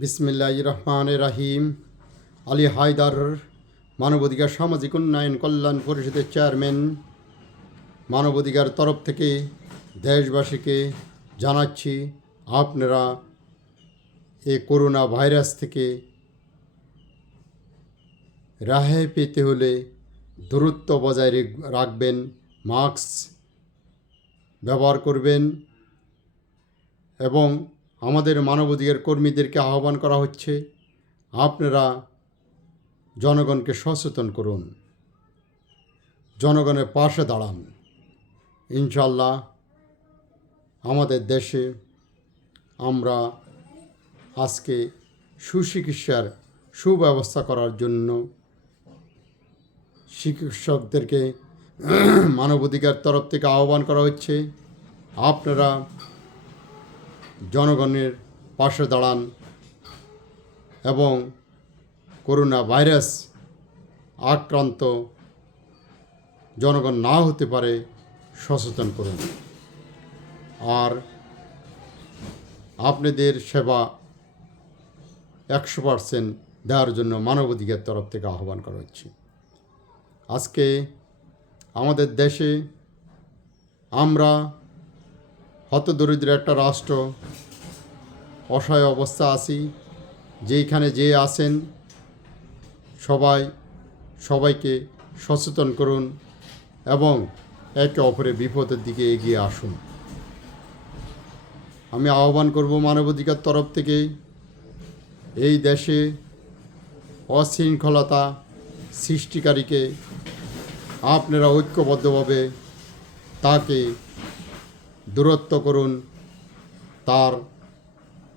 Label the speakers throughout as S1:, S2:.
S1: বিসমিল্লাহ রহমান রাহিম আলী হায়দার মানবাধিকার সামাজিক উন্নয়ন কল্যাণ পরিষদের চেয়ারম্যান। মানবাধিকার তরফ থেকে দেশবাসীকে জানাচ্ছি, আপনারা এই করোনা ভাইরাস থেকে রেহাই পেতে হলে দূরত্ব বজায় রাখবেন, মাস্ক ব্যবহার করবেন এবং আমাদের মানবাধিকার কর্মীদেরকে আহ্বান করা হচ্ছে। আপনারা জনগণকে সচেতন করুন। জনগণের পাশে দাঁড়ান। ইনশাল্লাহ আমাদের দেশে আমরা আজকে সুচিকিৎসার সুব্যবস্থা করার জন্য চিকিৎসকদেরকে মানবাধিকার তরফ থেকে আহ্বান করা হচ্ছে। আপনারা জনগণের পাশে দাঁড়ান এবং করোনা ভাইরাস আক্রান্ত জনগণ না হতে পারে সচেতন করুন। আর আপনাদের সেবা একশো পার্সেন্ট দেওয়ার জন্য মানবাধিকার তরফ থেকে আহ্বান করা হচ্ছে। আজকে আমাদের দেশে আমরা হতদরিদ্র একটা রাষ্ট্র, অসহায় অবস্থা আছি, যেইখানে যে আছেন সবাই, সবাইকে সচেতন করুন এবং একে অপরের বিপদের দিকে এগিয়ে আসুন। আমি আহ্বান করব মানবাধিকার তরফ থেকে, এই দেশে অশৃঙ্খলতা সৃষ্টিকারীকে আপনারা ঐক্যবদ্ধভাবে তাকে দূরত্ব করুন, তার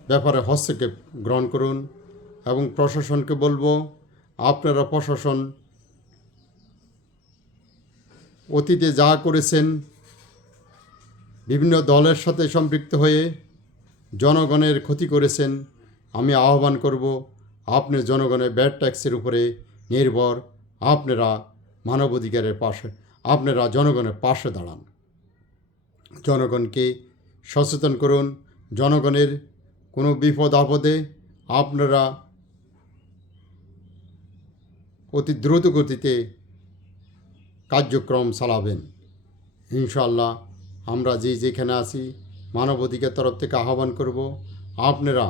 S1: ব্যাপারে হস্তক্ষেপ গ্রহণ করুন এবং প্রশাসনকে বলব, আপনারা প্রশাসন অতীতে যা করেছেন, বিভিন্ন দলের সাথে সম্পৃক্ত হয়ে জনগণের ক্ষতি করেছেন, আমি আহ্বান করব, আপনি জনগণের ব্যাড ট্যাক্সের উপরে নির্ভর, আপনারা মানবাধিকারের পাশে, আপনারা জনগণের পাশে দাঁড়ান। জনগণকে সচেতন করুন। জনগণের কোনো বিপদ আপদে আপনারা অতি দ্রুত গতিতে কার্যক্রম চালাবেন। ইনশাল্লাহ আমরা যে যেখানে আছি, মানবাধিকার তরফ থেকে আহ্বান করব, আপনারা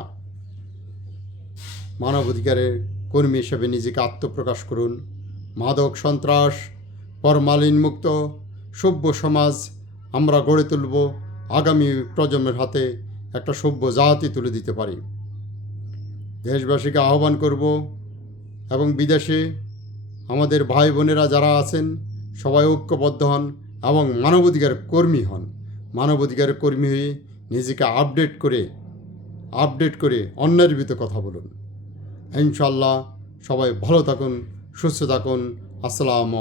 S1: মানবাধিকারের কর্মী হিসেবে নিজেকে আত্মপ্রকাশ করুন। মাদক সন্ত্রাস ফরমালিন মুক্ত সভ্য সমাজ আমরা গড়ে তুলব আগামী প্রজন্মের হাতে একটা সভ্য জাতি তুলে দিতে পারি। দেশবাসীকে আহ্বান করব এবং বিদেশে আমাদের ভাই বোনেরা যারা আছেন, সবাই ঐক্যবদ্ধ হন এবং মানবাধিকার কর্মী হন। মানবাধিকার কর্মী হয়ে নিজেকে আপডেট করে আপডেট করে অন্যের ভিতরে কথা বলুন। ইনশাল্লাহ সবাই ভালো থাকুন, সুস্থ থাকুন। আসসালামু